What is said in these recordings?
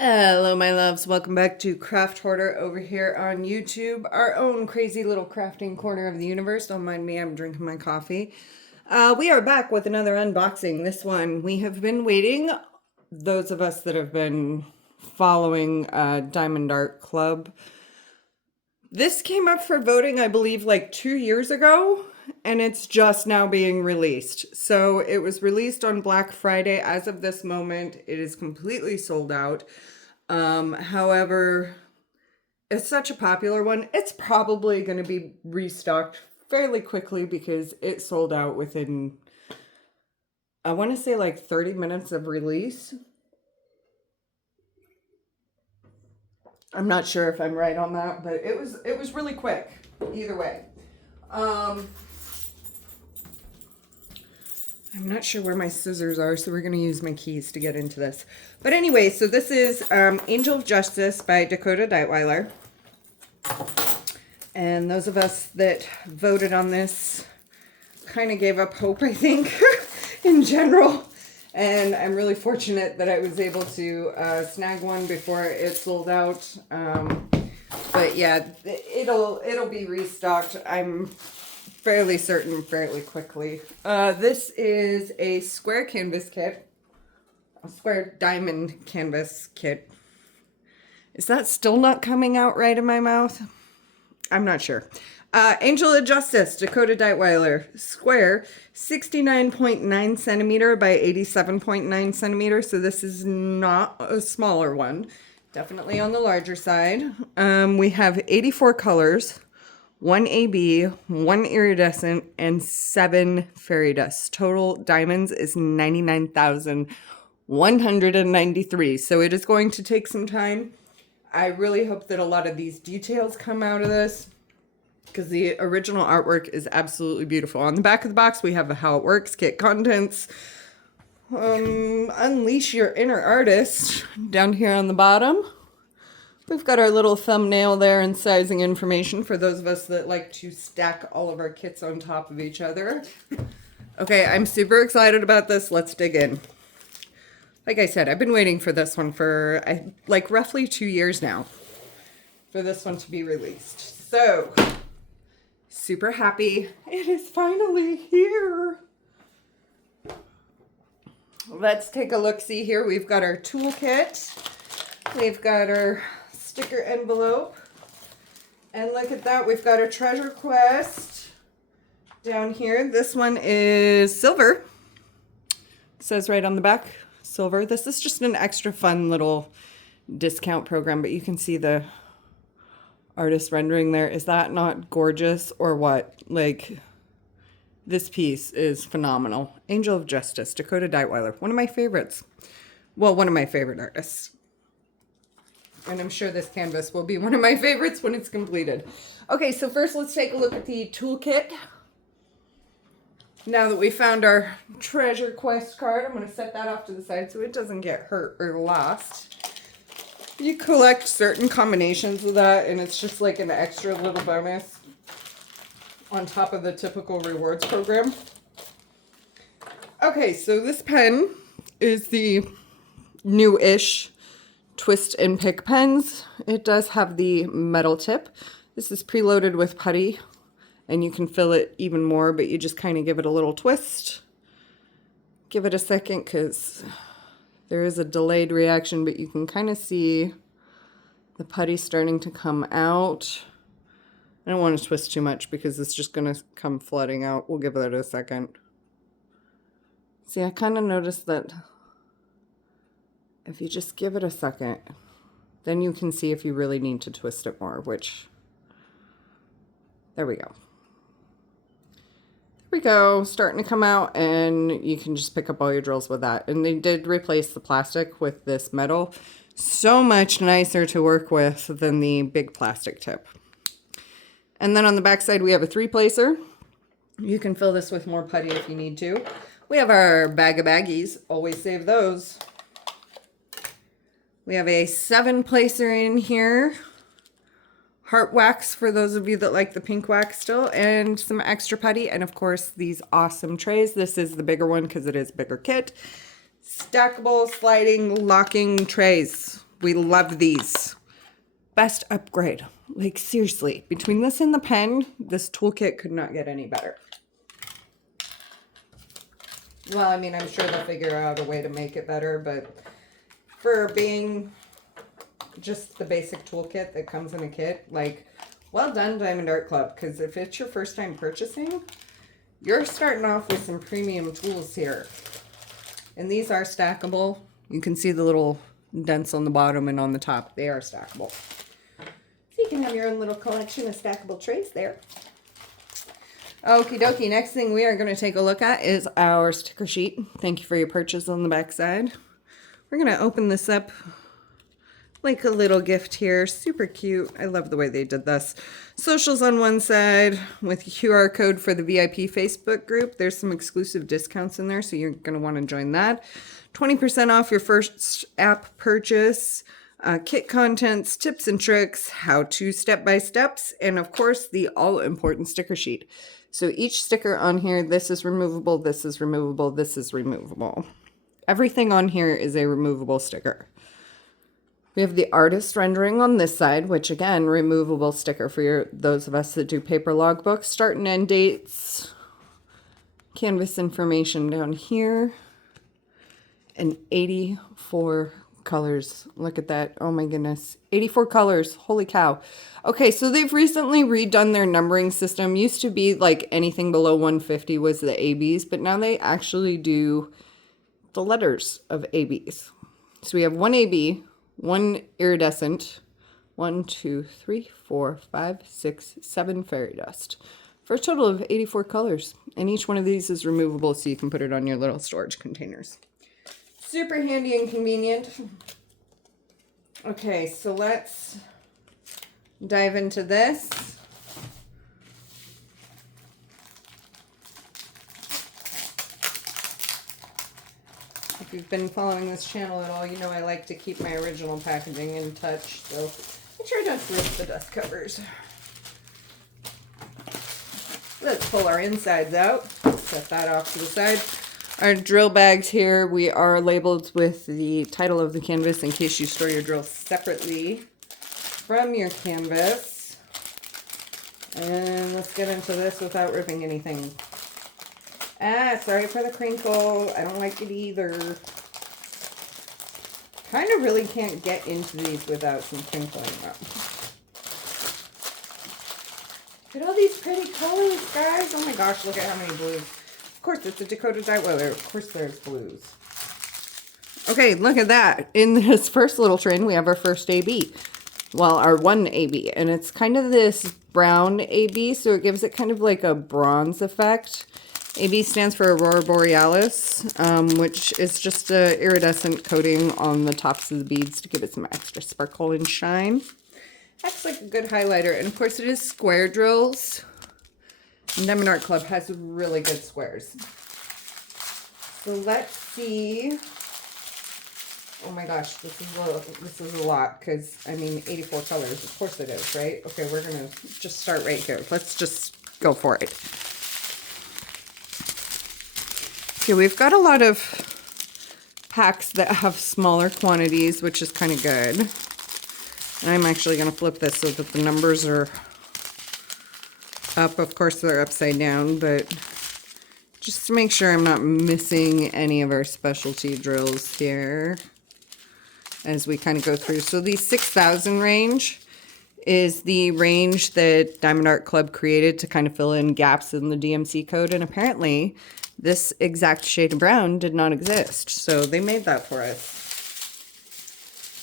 Hello, my loves. Welcome back to Craft Hoarder over here on YouTube, our own crazy little crafting corner of the universe. Don't mind me, I'm drinking my coffee. We are back with another unboxing. This one, we have been waiting. Those of us that have been following Diamond Art Club. This came up for voting, I believe, like 2 years ago, and it's just now being released. So it was released on Black Friday. As of this moment, it is completely sold out. However, it's such a popular one, it's probably going to be restocked fairly quickly because it sold out within, I want to say, like 30 minutes of release. I'm not sure if I'm right on that, but it was really quick either way. I'm not sure where my scissors are, so we're going to use my keys to get into this. But anyway, so this is Angel of Justice by Dakota Deitweiler. And those of us that voted on this kind of gave up hope, I think, in general. And I'm really fortunate that I was able to snag one before it sold out. But yeah, it'll be restocked, I'm fairly certain, fairly quickly. This is a square canvas kit, a square diamond canvas kit. Is that still not coming out right in my mouth? I'm not sure. Angel of Justice, Dakota Deitweiler, square, 69.9 centimeter by 87.9 centimeter. So this is not a smaller one. Definitely on the larger side. We have 84 colors, 1 AB, 1 iridescent, and 7 fairy dust. Total diamonds is 99,193. So it is going to take some time. I really hope that a lot of these details come out of this, because the original artwork is absolutely beautiful. On the back of the box, we have how it works, kit contents, unleash your inner artist down here on the bottom. We've got our little thumbnail there and sizing information for those of us that like to stack all of our kits on top of each other. Okay, I'm super excited about this. Let's dig in. Like I said, I've been waiting for this one for like roughly 2 years now for this one to be released. So, super happy. It is finally here. Let's take a look-see here. We've got our toolkit. We've got our sticker envelope. And look at that. We've got our treasure quest down here. This one is silver. It says right on the back, silver. This is just an extra fun little discount program, but you can see the artist rendering there. Is that not gorgeous or what? Like, this piece is phenomenal. Angel of Justice, Dakota Deitweiler, one of my favorites. Well, one of my favorite artists. And I'm sure this canvas will be one of my favorites when it's completed. Okay, so first let's take a look at the toolkit. Now that we found our treasure quest card, I'm going to set that off to the side so it doesn't get hurt or lost. You collect certain combinations of that, and it's just like an extra little bonus on top of the typical rewards program. Okay, so this pen is the new-ish twist and pick pens. It does have the metal tip. This is preloaded with putty, and you can fill it even more, but you just kind of give it a little twist. Give it a second because there is a delayed reaction, but you can kind of see the putty starting to come out. I don't want to twist too much because it's just going to come flooding out. We'll give it a second. See, I kind of noticed that if you just give it a second, then you can see if you really need to twist it more, which, there we go. There we go, starting to come out, and you can just pick up all your drills with that. And they did replace the plastic with this metal. So much nicer to work with than the big plastic tip. And then on the back side, we have a 3-placer. You can fill this with more putty if you need to. We have our bag of baggies. Always save those. We have a 7-placer in here. Heart wax for those of you that like the pink wax still, and some extra putty, and of course these awesome trays. This is the bigger one because it is a bigger kit. Stackable sliding locking trays. We love these. Best upgrade. Like, seriously, between this and the pen, this toolkit could not get any better. Well, I mean, I'm sure they'll figure out a way to make it better, but for being just the basic toolkit that comes in a kit, like, well done, Diamond Art Club, because if it's your first time purchasing, you're starting off with some premium tools here. And these are stackable. You can see the little dents on the bottom and on the top. They are stackable. So you can have your own little collection of stackable trays there. Okie dokie, next thing we are going to take a look at is our sticker sheet. Thank you for your purchase on the back side. We're going to open this up like a little gift here. Super cute. I love the way they did this. Socials on one side with a QR code for the VIP Facebook group. There's some exclusive discounts in there, so you're going to want to join that. 20% off your first app purchase. Kit contents, tips and tricks, how-to step-by-steps, and of course the all-important sticker sheet. So each sticker on here, this is removable, this is removable, this is removable. Everything on here is a removable sticker. We have the artist rendering on this side, which again, removable sticker for those of us that do paper logbooks. Start and end dates, canvas information down here, and 84 colors. Look at that. Oh my goodness. 84 colors. Holy cow. Okay, so they've recently redone their numbering system. Used to be like anything below 150 was the ABs, but now they actually do the letters of ABs. So we have one AB, one iridescent, 1, 2, 3, 4, 5, 6, 7 fairy dust, for a total of 84 colors. And each one of these is removable, so you can put it on your little storage containers. Super handy and convenient. Okay, so let's dive into this. If you've been following this channel at all, you know I like to keep my original packaging in touch, so I try not to rip the dust covers. Let's pull our insides out. Set that off to the side. Our drill bags here, we are labeled with the title of the canvas in case you store your drills separately from your canvas. And let's get into this without ripping anything. Sorry for the crinkle. I don't like it either. Kind of really can't get into these without some crinkling up. Look at all these pretty colors, guys. Oh my gosh, look at how many blues. Of course, it's a Dakota Deitweiler. Of course, there's blues. Okay, look at that. In this first little train, we have our first AB. Well, our one AB. And it's kind of this brown AB, so it gives it kind of like a bronze effect. AB stands for Aurora Borealis, which is just a iridescent coating on the tops of the beads to give it some extra sparkle and shine. Acts like a good highlighter. And of course, it is square drills. Diamond Art Club has really good squares. So let's see. Oh my gosh, this is a lot because, I mean, 84 colors. Of course it is, right? Okay, we're going to just start right here. Let's just go for it. Okay, we've got a lot of packs that have smaller quantities, which is kind of good. And I'm actually going to flip this so that the numbers are up. Of course, they're upside down, but just to make sure I'm not missing any of our specialty drills here as we kind of go through. So the 6,000 range is the range that Diamond Art Club created to kind of fill in gaps in the DMC code. And apparently this exact shade of brown did not exist. So they made that for us.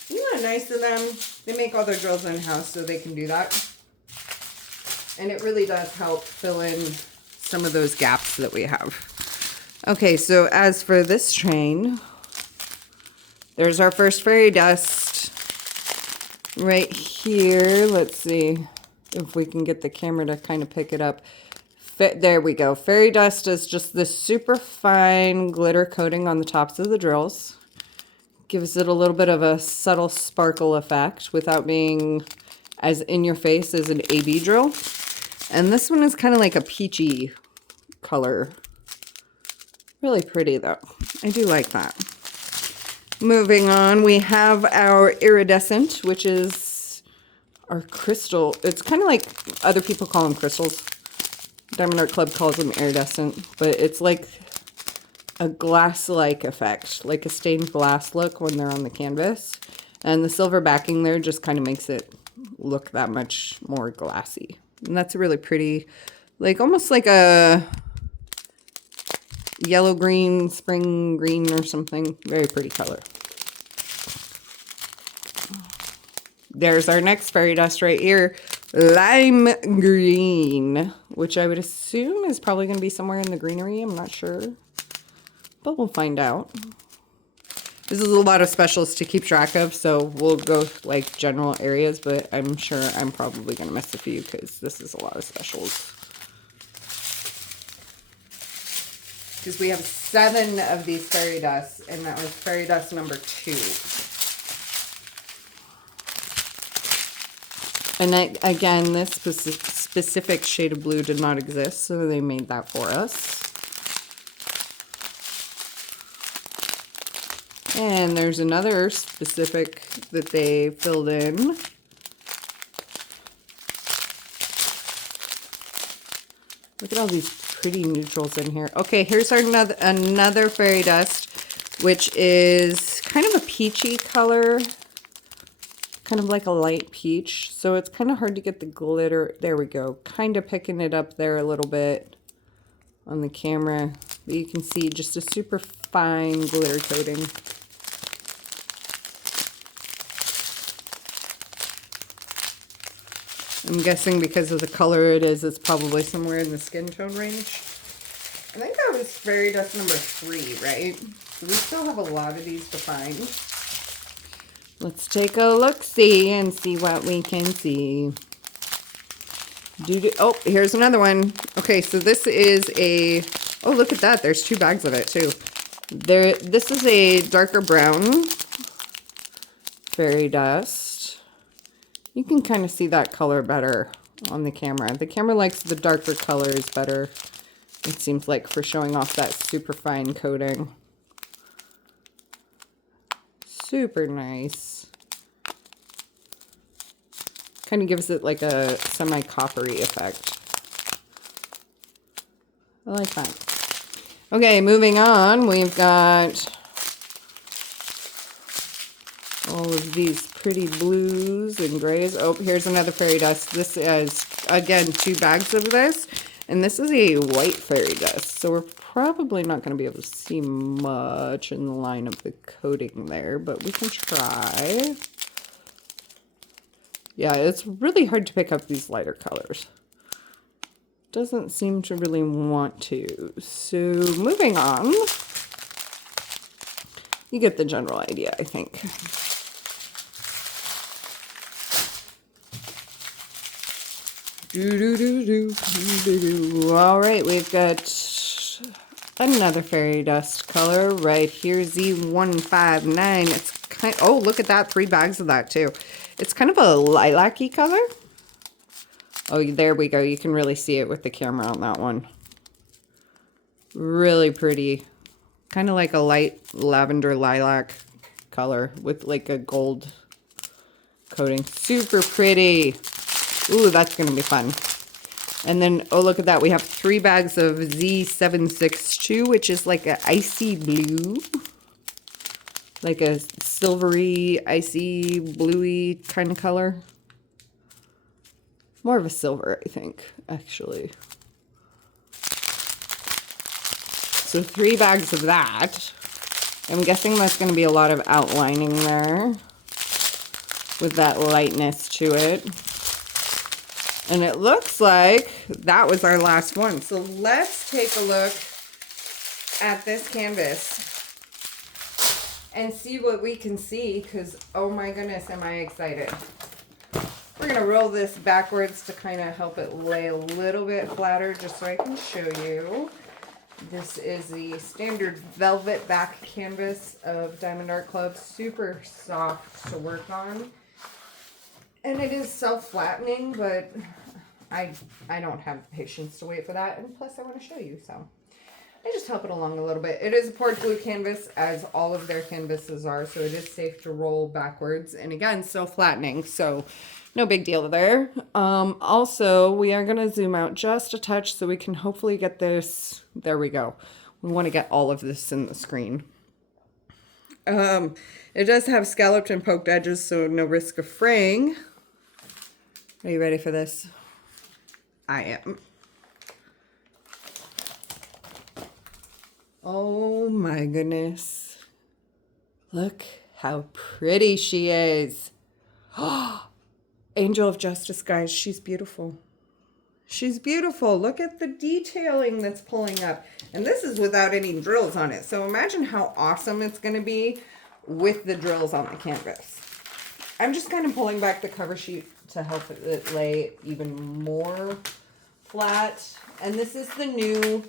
Isn't that nice of them? They make all their drills in-house so they can do that. And it really does help fill in some of those gaps that we have. Okay, so as for this train, there's our first fairy dust right here. Let's see if we can get the camera to kind of pick it up. There we go. Fairy dust is just this super fine glitter coating on the tops of the drills. Gives it a little bit of a subtle sparkle effect without being as in your face as an AB drill. And this one is kind of like a peachy color. Really pretty though. I do like that. Moving on, we have our iridescent, which is our crystal. It's kind of like other people call them crystals. Diamond Art Club calls them iridescent, but it's like a glass-like effect, like a stained glass look when they're on the canvas. And the silver backing there just kind of makes it look that much more glassy. And that's a really pretty, like almost like a yellow-green, spring green or something. Very pretty color. There's our next fairy dust right here. Lime green, which I would assume is probably going to be somewhere in the greenery. I'm not sure, but we'll find out. This is a lot of specials to keep track of, so we'll go like general areas, but I'm sure I'm probably going to miss a few because this is a lot of specials. Because we have 7 of these fairy dusts, and that was fairy dust number 2. And again, this specific shade of blue did not exist, so they made that for us. And there's another specific that they filled in. Look at all these pretty neutrals in here. Okay, here's our another fairy dust, which is kind of a peachy color. Kind of like a light peach. So it's kind of hard to get the glitter. There we go. Kind of picking it up there a little bit on the camera. But you can see just a super fine glitter coating. I'm guessing because of the color it is, it's probably somewhere in the skin tone range. I think that was fairy dust number 3, right? So we still have a lot of these to find. Let's take a look-see and see what we can see. Oh, here's another one. Okay, so this is a... Oh, look at that. There's 2 bags of it, too. This is a darker brown fairy dust. You can kind of see that color better on the camera. The camera likes the darker colors better, it seems like, for showing off that super fine coating. Super nice. Kind of gives it like a semi-coppery effect. I like that. Okay, moving on. We've got all of these pretty blues and grays. Oh, here's another fairy dust. This is, again, 2 bags of this. And this is a white fairy dust. So we're probably not going to be able to see much in the line of the coating there, but we can try. Yeah, it's really hard to pick up these lighter colors. Doesn't seem to really want to. So moving on. You get the general idea, I think. All right, we've got another fairy dust color right here, Z159. It's kind. Oh, look at that! 3 bags of that too. It's kind of a lilac-y color. Oh, there we go. You can really see it with the camera on that one. Really pretty. Kind of like a light lavender lilac color with like a gold coating. Super pretty. Ooh, that's going to be fun. And then, oh, look at that. We have 3 bags of Z762, which is like an icy blue. Like a silvery, icy, bluey kind of color. More of a silver, I think, actually. So 3 bags of that. I'm guessing that's going to be a lot of outlining there. With that lightness to it. And it looks like that was our last one. So let's take a look at this canvas and see what we can see, because oh my goodness, am I excited. We're going to roll this backwards to kind of help it lay a little bit flatter just so I can show you. This is the standard velvet back canvas of Diamond Art Club. Super soft to work on. And it is self-flattening, but I don't have the patience to wait for that. And plus I want to show you, so. I just help it along a little bit. It is a poured glue canvas, as all of their canvases are, so it is safe to roll backwards. And again, self-flattening, so no big deal there. Also, we are going to zoom out just a touch so we can hopefully get this. There we go. We want to get all of this in the screen. It does have scalloped and poked edges, so no risk of fraying. Are you ready for this? I am. Oh my goodness. Look how pretty she is. Angel of Justice, guys. She's beautiful. She's beautiful. Look at the detailing that's pulling up. And this is without any drills on it. So imagine how awesome it's going to be with the drills on the canvas. I'm just kind of pulling back the cover sheet to help it lay even more flat. And this is the new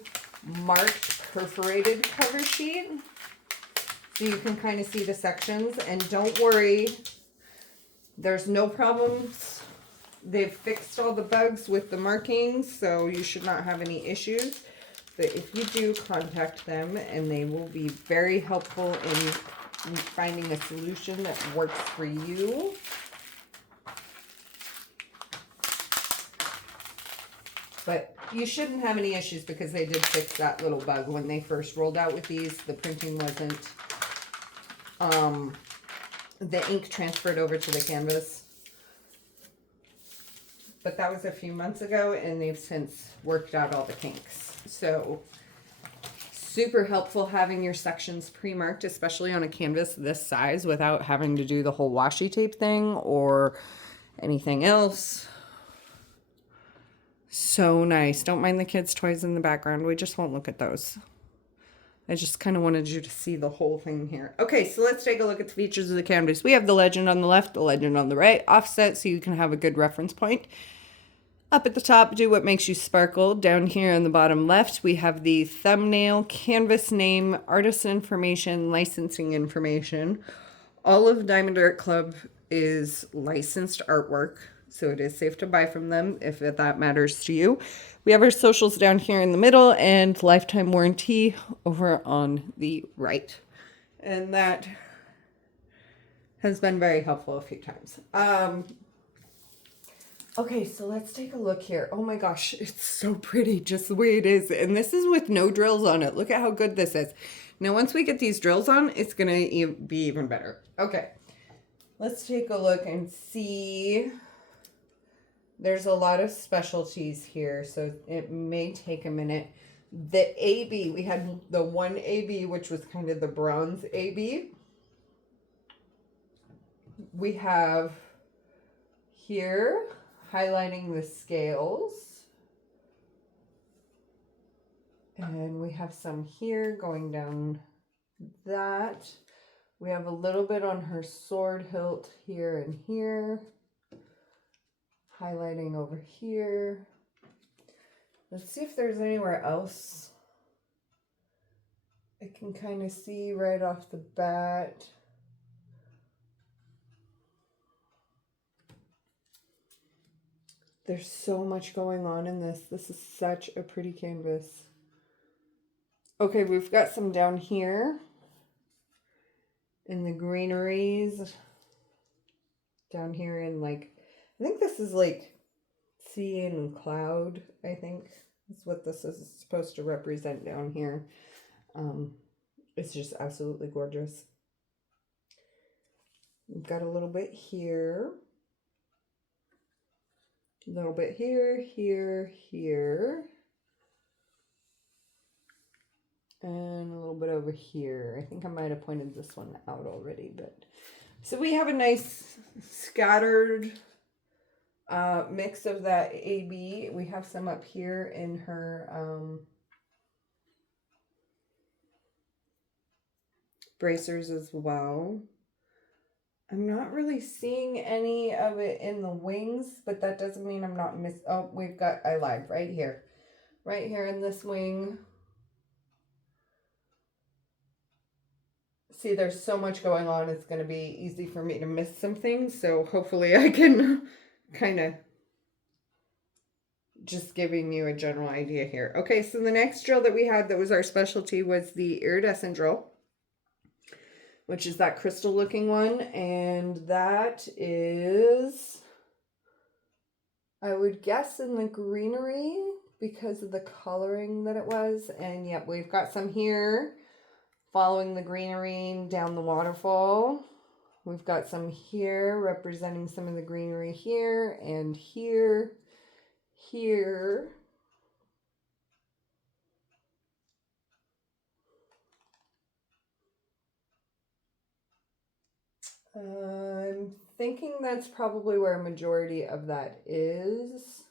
marked perforated cover sheet. So you can kind of see the sections. And don't worry, there's no problems. They've fixed all the bugs with the markings, so you should not have any issues. But if you do, contact them, and they will be very helpful in finding a solution that works for you. But you shouldn't have any issues because they did fix that little bug when they first rolled out with these. The printing wasn't, the ink transferred over to the canvas. But that was a few months ago, and they've since worked out all the kinks. So super helpful having your sections pre-marked, especially on a canvas this size, without having to do the whole washi tape thing or anything else. So nice. Don't mind the kids' toys in the background. We just won't look at those. I just kind of wanted you to see the whole thing here. Okay, so let's take a look at the features of the canvas. We have the legend on the left, the legend on the right, offset so you can have a good reference point. Up at the top, do what makes you sparkle. Down here on the bottom left, we have the thumbnail, canvas name, artist information, licensing information. All of Diamond Art Club is licensed artwork, so it is safe to buy from them if that matters to you. We have our socials down here in the middle and lifetime warranty over on the right. And that has been very helpful a few times. Okay, so let's take a look here. Oh my gosh, it's so pretty just the way it is. And this is with no drills on it. Look at how good this is. Now, once we get these drills on, it's going to be even better. Okay, let's take a look and see. There's a lot of specialties here, so it may take a minute. The AB, we had the one AB, which was kind of the bronze AB. We have here highlighting the scales. And we have some here going down that. We have a little bit on her sword hilt here and here. Highlighting over here. Let's see if there's anywhere else I can kind of see right off the bat. There's so much going on in this. This is such a pretty canvas. Okay, we've got some down here in the greeneries. Down here in like, I think this is like sea and cloud, I think is what this is supposed to represent down here. It's just absolutely gorgeous. We've got a little bit here. A little bit here, here, here. And a little bit over here. I think I might have pointed this one out already, but so we have a nice scattered mix of that AB. We have some up here in her bracers as well. I'm not really seeing any of it in the wings, but that doesn't mean I'm not oh, we've got, I lied, right here in this wing. See, there's so much going on, it's going to be easy for me to miss some things, so hopefully I can kind of just giving you a general idea here. Okay, so the next drill that we had that was our specialty was the iridescent drill, which is that crystal looking one. And that is, I would guess, in the greenery because of the coloring that it was. And yep, we've got some here following the greenery down the waterfall. We've got some here representing some of the greenery here and here, here. I'm thinking that's probably where a majority of that is.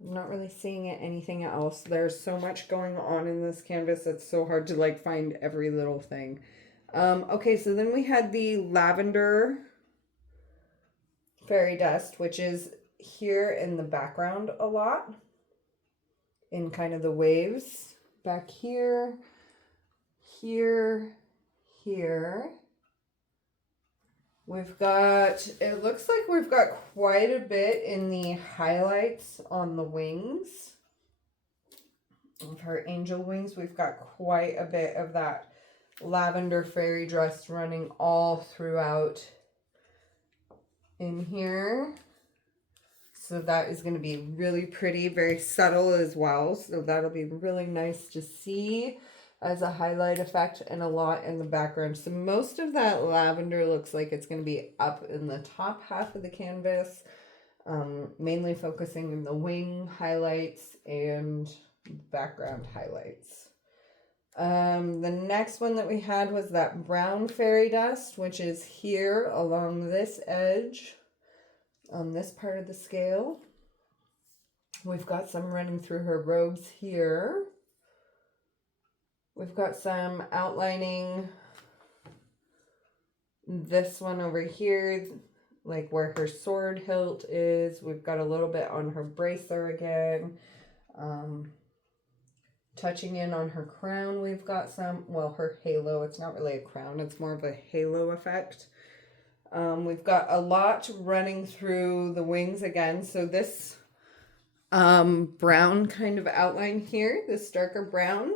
I'm not really seeing anything else. There's so much going on in this canvas. It's so hard to like find every little thing. Okay, so then we had the lavender fairy dust, which is here in the background a lot in kind of the waves. Back here, here, here. We've got, it looks like we've got quite a bit in the highlights on the wings of her angel wings. We've got quite a bit of that lavender fairy dress running all throughout in here. So that is going to be really pretty, very subtle as well. So that'll be really nice to see as a highlight effect, and a lot in the background. So most of that lavender looks like it's going to be up in the top half of the canvas, mainly focusing on the wing highlights and background highlights. The next one that we had was that brown fairy dust, which is here along this edge on this part of the scale. We've got some running through her robes here. We've got some outlining this one over here, like where her sword hilt is. We've got a little bit on her bracer again. Touching in on her crown, we've got some, well, her halo. It's not really a crown, it's more of a halo effect. We've got a lot running through the wings again. So this brown kind of outline here, this darker brown,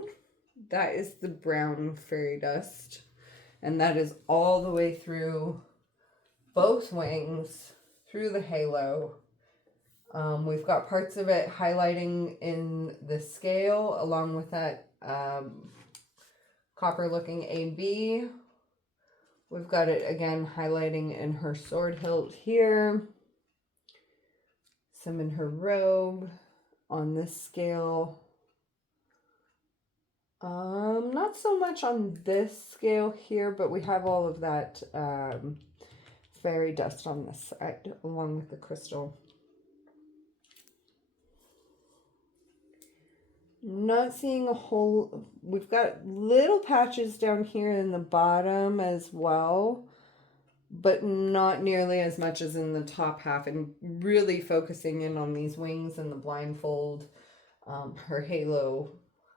that is the brown fairy dust. And that is all the way through both wings, through the halo. We've got parts of it highlighting in the scale along with that copper looking AB. We've got it again highlighting in her sword hilt here. Some in her robe on this scale. Not so much on this scale here, but we have all of that fairy dust on this side along with the crystal. Not seeing a whole, we've got little patches down here in the bottom as well, but not nearly as much as in the top half, and really focusing in on these wings and the blindfold, her halo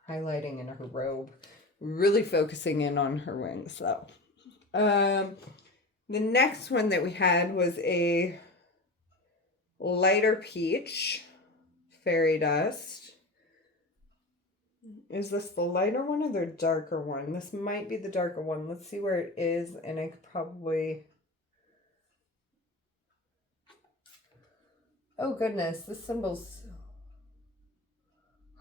highlighting in her robe, really focusing in on her wings though. The next one that we had was a lighter peach fairy dust. Is this the lighter one or the darker one? This might be the darker one. Let's see where it is, and I could probably... Oh goodness, this symbol's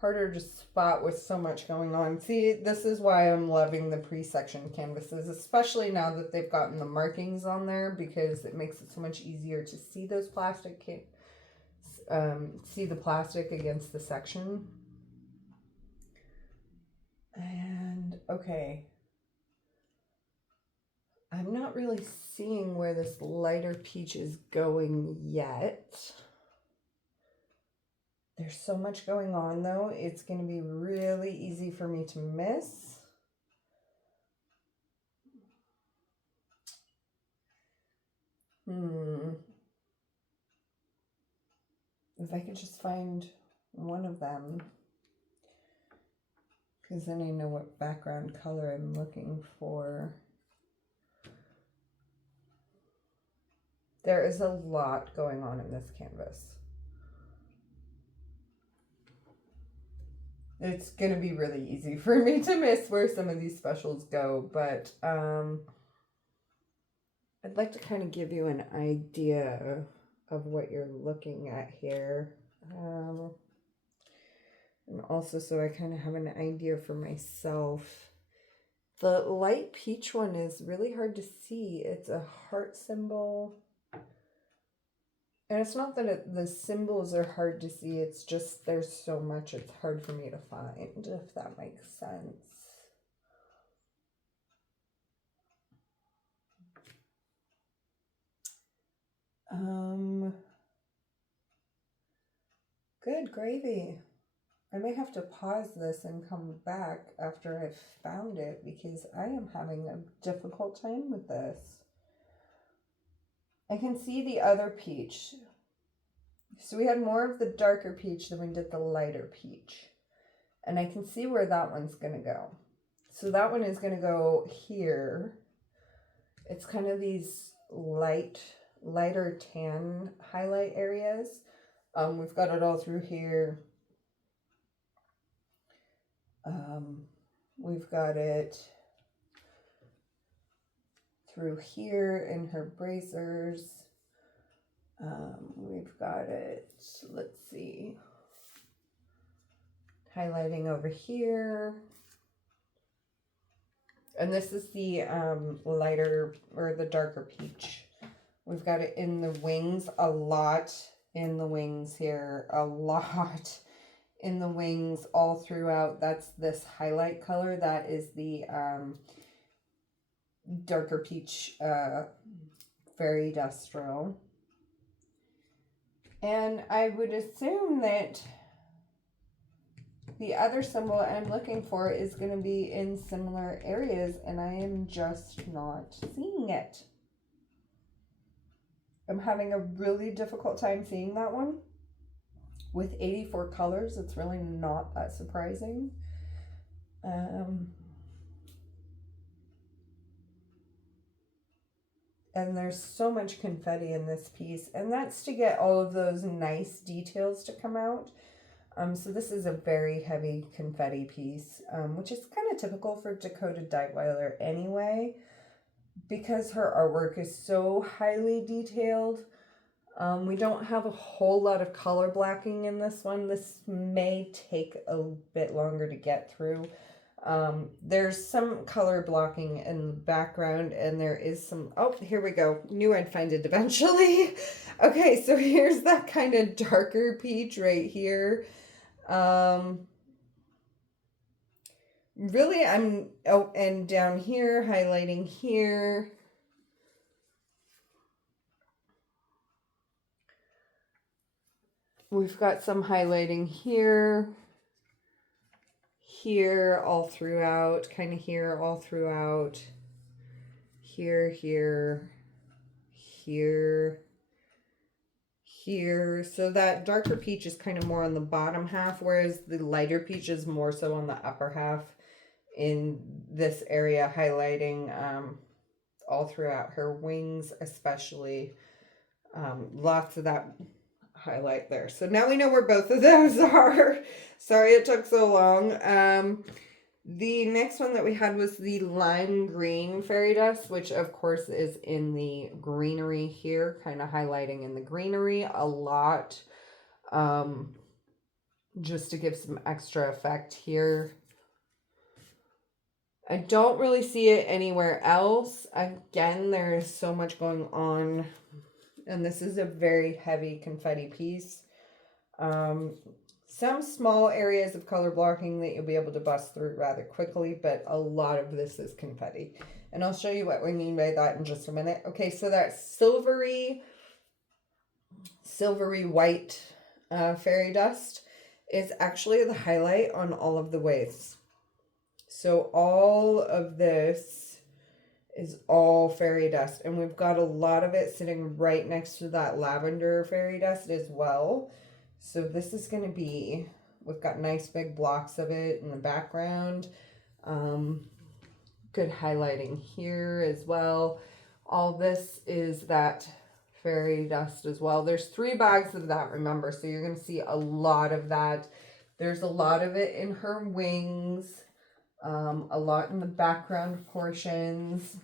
harder to spot with so much going on. See, this is why I'm loving the pre-section canvases, especially now that they've gotten the markings on there, because it makes it so much easier to see those plastic, see the plastic against the section. And okay, I'm not really seeing where this lighter peach is going yet. There's so much going on though, it's going to be really easy for me to miss. If I could just find one of them, because then I know what background color I'm looking for. There is a lot going on in this canvas. it's going to be really easy for me to miss where some of these specials go, but I'd like to kind of give you an idea of what you're looking at here. And also so I kind of have an idea for myself. The light peach one is really hard to see. It's a heart symbol. And it's not that the symbols are hard to see, it's just there's so much it's hard for me to find, if that makes sense. Good gravy. I may have to pause this and come back after I've found it because I am having a difficult time with this. I can see the other peach. So we had more of the darker peach than we did the lighter peach. And I can see where that one's going to go. So that one is going to go here. It's kind of these lighter tan highlight areas. We've got it all through here. We've got it through here in her bracers. We've got it, let's see, highlighting over here. And this is the lighter or the darker peach. We've got it in the wings, a lot in the wings here, a lot in the wings all throughout. That's this highlight color. That is the darker peach fairy dust row. And I would assume that the other symbol I'm looking for is going to be in similar areas, and I am just not seeing it. I'm having a really difficult time seeing that one. With 84 colors, it's really not that surprising. And there's so much confetti in this piece, and that's to get all of those nice details to come out. So this is a very heavy confetti piece, which is kind of typical for Dakota Deitweiler anyway, because her artwork is so highly detailed. We don't have a whole lot of color blocking in this one. This may take a bit longer to get through. There's some color blocking in the background, and there is some, oh, here we go. Knew I'd find it eventually. Okay, so here's that kind of darker peach right here. Really, oh, and down here, highlighting here. We've got some highlighting here, here, all throughout, kind of here, all throughout, here, here, here, here. So that darker peach is kind of more on the bottom half, whereas the lighter peach is more so on the upper half in this area, highlighting all throughout her wings, especially. Lots of that highlight there. So now we know where both of those are. Sorry it took so long. The next one that we had was the lime green fairy dust, which of course is in the greenery here, kind of highlighting in the greenery a lot, just to give some extra effect here. I don't really see it anywhere else. Again, there is so much going on, and this is a very heavy confetti piece. Some small areas of color blocking that you'll be able to bust through rather quickly, but a lot of this is confetti. And I'll show you what we mean by that in just a minute. Okay, so that silvery white fairy dust is actually the highlight on all of the waves. So all of this is all fairy dust, and we've got a lot of it sitting right next to that lavender fairy dust as well. So this is going to be, we've got nice big blocks of it in the background. Good highlighting here as well. All this is that fairy dust as well. There's 3 bags of that, remember, so you're going to see a lot of that There's a lot of it in her wings, a lot in the background portions.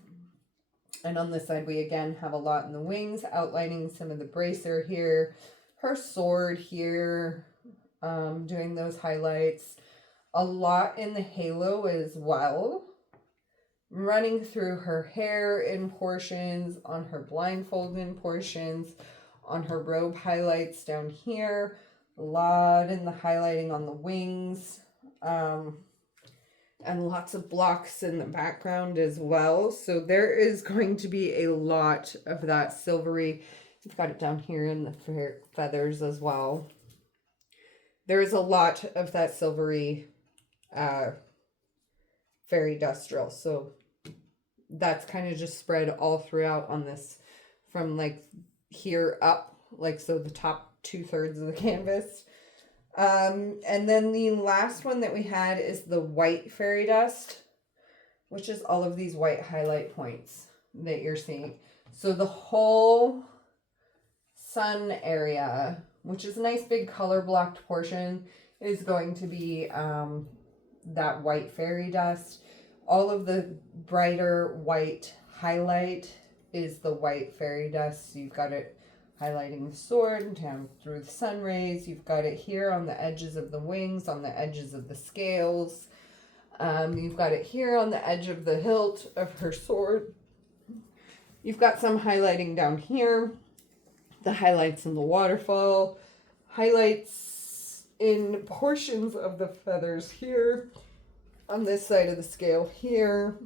And on this side, we again have a lot in the wings, outlining some of the bracer here, her sword here, doing those highlights. A lot in the halo as well, running through her hair in portions, on her blindfold in portions, on her robe highlights down here. A lot in the highlighting on the wings, and lots of blocks in the background as well. So there is going to be a lot of that silvery. I've got it down here in the feathers as well. There is a lot of that silvery fairy dust drill. So that's kind of just spread all throughout on this, from like here up, like so the top 2/3 of the canvas. And then the last one that we had is the white fairy dust, which is all of these white highlight points that you're seeing. So the whole sun area, which is a nice big color blocked portion, is going to be that white fairy dust. All of the brighter white highlight is the white fairy dust. So you've got it highlighting the sword down through the sun rays. You've got it here on the edges of the wings, on the edges of the scales. You've got it here on the edge of the hilt of her sword. You've got some highlighting down here. The highlights in the waterfall. Highlights in portions of the feathers here. On this side of the scale here.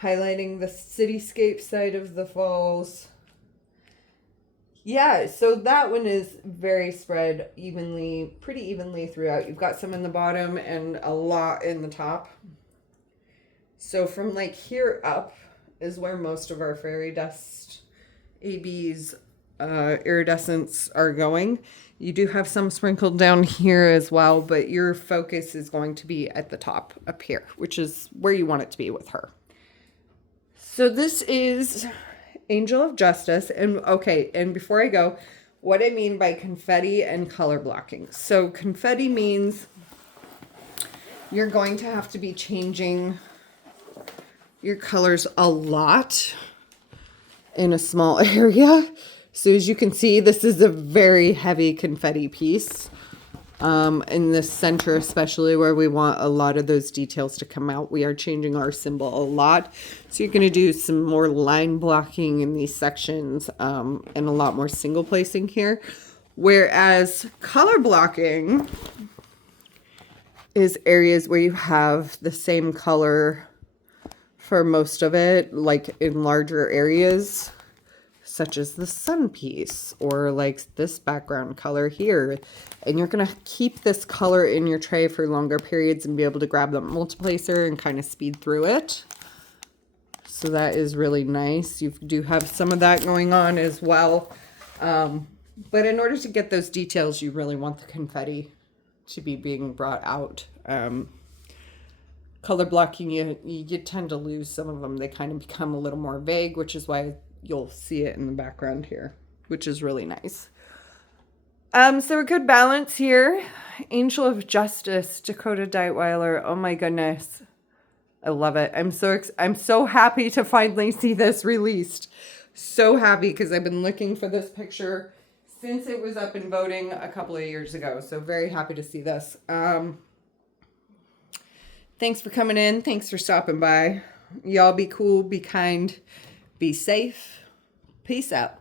Highlighting the cityscape side of the falls. Yeah, so that one is very spread evenly, pretty evenly throughout. You've got some in the bottom and a lot in the top. So from like here up is where most of our fairy dust ABs iridescents are going. You do have some sprinkled down here as well, but your focus is going to be at the top up here, which is where you want it to be with her. So this is Angel of Justice. And okay, and before I go, what I mean by confetti and color blocking. So confetti means you're going to have to be changing your colors a lot in a small area. So as you can see, this is a very heavy confetti piece. In the center, especially where we want a lot of those details to come out, we are changing our symbol a lot. So you're going to do some more line blocking in these sections, and a lot more single placing here. Whereas color blocking is areas where you have the same color for most of it, like in larger areas, such as the sun piece or like this background color here. And you're going to keep this color in your tray for longer periods and be able to grab the multiplacer and kind of speed through it. So that is really nice. You do have some of that going on as well. But in order to get those details, you really want the confetti to be being brought out. Color blocking, you tend to lose some of them. They kind of become a little more vague, which is why you'll see it in the background here, which is really nice. So a good balance here. Angel of Justice, Dakota Deitweiler. Oh my goodness. I love it. I'm so happy to finally see this released. So happy, because I've been looking for this picture since it was up in voting a couple of years ago. So very happy to see this. Thanks for coming in. Thanks for stopping by. Y'all be cool, be kind, be safe. Peace out.